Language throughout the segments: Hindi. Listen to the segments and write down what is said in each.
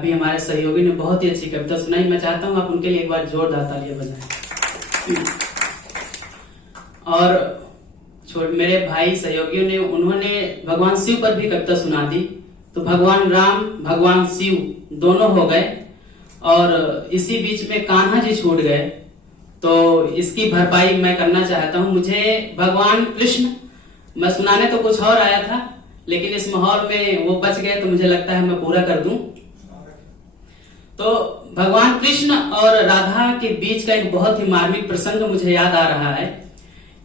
अभी हमारे सहयोगी ने बहुत ही अच्छी कविता सुनाई। मैं चाहता हूं आप उनके लिए एक बार जोरदार तालियां बजाएं। और मेरे भाई सहयोगियों ने उन्होंने भगवान शिव पर भी कविता सुना दी। तो भगवान राम भगवान शिव दोनों हो गए और इसी बीच में कान्हा जी छूट गए। तो इसकी भरपाई मैं करना चाहता हूं। मुझे भगवान कृष्ण मैं सुनाने तो कुछ और आया था, लेकिन इस माहौल में वो बच गए, तो मुझे लगता है मैं पूरा कर दूं। तो भगवान कृष्ण और राधा के बीच का एक बहुत ही मार्मिक प्रसंग मुझे याद आ रहा है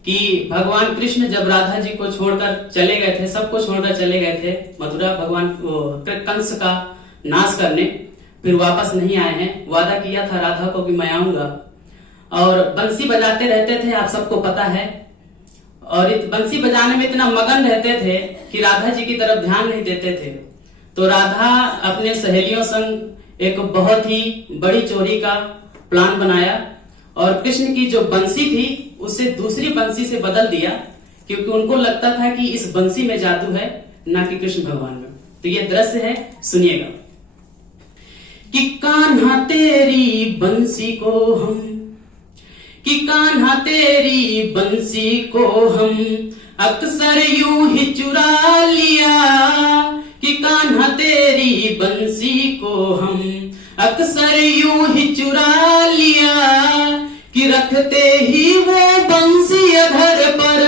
कि भगवान कृष्ण जब राधा जी को छोड़कर चले गए थे, सबको छोड़कर चले गए थे मथुरा भगवान कंस का नाश करने, फिर वापस नहीं आए हैं। वादा किया था राधा को कि मैं आऊंगा, और बंसी बजाते रहते थे, आप सबको पता है। और बंसी बजाने में इतना मगन रहते थे कि राधा जी की तरफ ध्यान नहीं देते थे। तो राधा अपने सहेलियों संग एक बहुत ही बड़ी चोरी का प्लान बनाया और कृष्ण की जो बंसी थी उसे दूसरी बंसी से बदल दिया, क्योंकि उनको लगता था कि इस बंसी में जादू है, ना कि कृष्ण भगवान में। तो ये दृश्य है, सुनिएगा। कि कान्हा तेरी बंसी को हम, कि कान्हा तेरी बंसी को हम अक्सर यूं ही चुरा लिया, कि कान्हा तेरी बंसी को हम अक्सर यूं ही चुरा लिया, कि रखते ही वो बंसी अधर पर,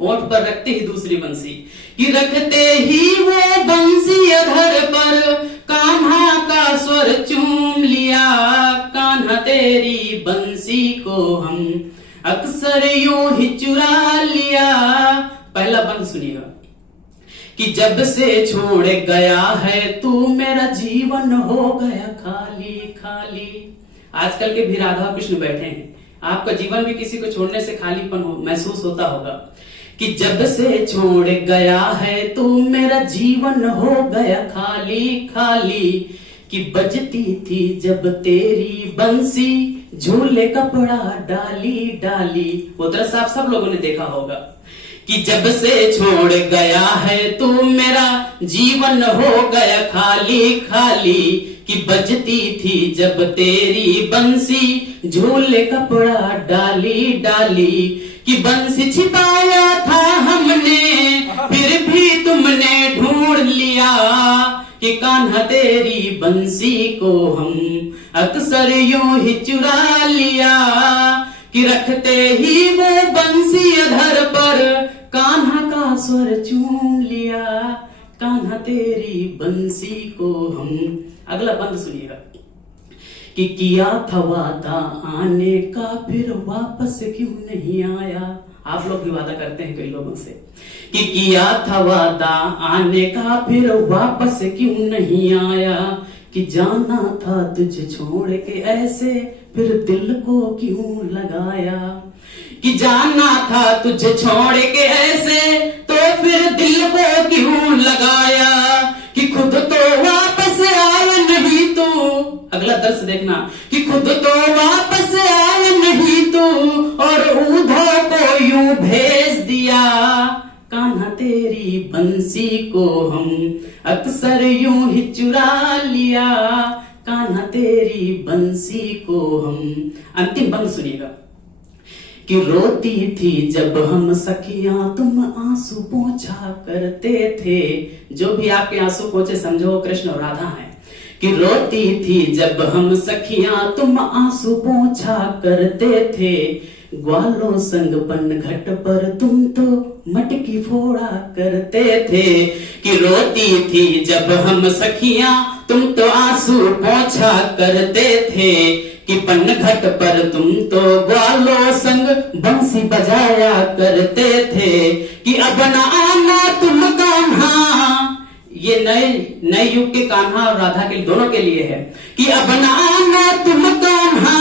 ओठ पर रखते ही दूसरी बंसी, कि रखते ही वो बंसी अधर पर कान्हा का स्वर चूम लिया, कान्हा तेरी बंसी को हम अक्सर यूं ही चुरा लिया। पहला बंद सुनिएगा। कि जब से छोड़ गया है तू मेरा जीवन हो गया खाली खाली। आजकल के भी राधा कृष्ण बैठे हैं, आपका जीवन भी किसी को छोड़ने से खालीपन महसूस होता होगा। कि जब से छोड़ गया है तू मेरा जीवन हो गया खाली खाली, कि बजती थी जब तेरी बंसी झूले कपड़ा डाली डाली। वो दृश्य आप सब लोगों ने देखा होगा। कि जब से छोड़ गया है तू मेरा जीवन हो गया खाली खाली, कि बजती थी जब तेरी बंसी झूले कपड़ा डाली डाली, कि बंसी छिपाया था हमने फिर भी तुमने ढूंढ लिया, कि कान्हा तेरी बंसी को हम अक्सर यूं ही चुरा लिया, कि रखते ही वो बंसी अधर पर कान्हा का स्वर चूम लिया, कान्हा तेरी बंसी को हम। अगला बंद सुनिएगा। कि किया था वादा आने का फिर वापस क्यों नहीं आया। आप लोग भी वादा करते हैं कई लोगों से कि किया था वादा आने का फिर वापस क्यों नहीं आया, कि जाना था तुझे छोड़ के ऐसे फिर दिल को क्यों लगाया, कि जाना था तुझे छोड़ के ऐसे तो फिर दिल को क्यों लगाया, कि खुद तो वापस आया नहीं तू। अगला दर्श देखना। कि खुद तो वापस आया नहीं तू और उधर को यूं भेज दिया, कान्हा तेरी बंसी को हम अक्सर यूं ही चुरा लिया, कान्हा तेरी बंसी को हम। अंतिम बंद सुनिएगा। कि रोती थी जब हम सखियां तुम आंसू पोंछा करते थे। जो भी आपके आंसू पोंछे समझो कृष्ण और राधा हैं। कि रोती थी जब हम सखियां तुम आंसू पोंछा करते थे, ग्वालों संग पन घट पर तुम तो मटकी फोड़ा करते थे। कि रोती थी जब हम सखियां तुम तो आंसू पोंछा करते थे, कि पन घट पर तुम तो ग्वालों संग बंसी बजाया करते थे, कि अब न आना तुम कान्हा। ये नए युग के कान्हा और राधा के दोनों के लिए है। कि अब न आना तुम कान्हा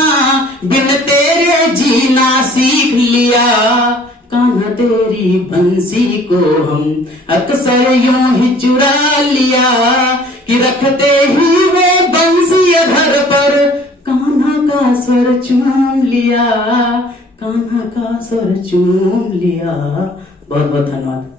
बिन तेरे जीना सीख लिया, कान्हा तेरी बंसी को हम अक्सर यूं ही चुरा लिया, कि रखते ही वो बंसी अधर पर कान्हा का स्वर चूम लिया, कान्हा का स्वर चूम लिया। बहुत बहुत धन्यवाद।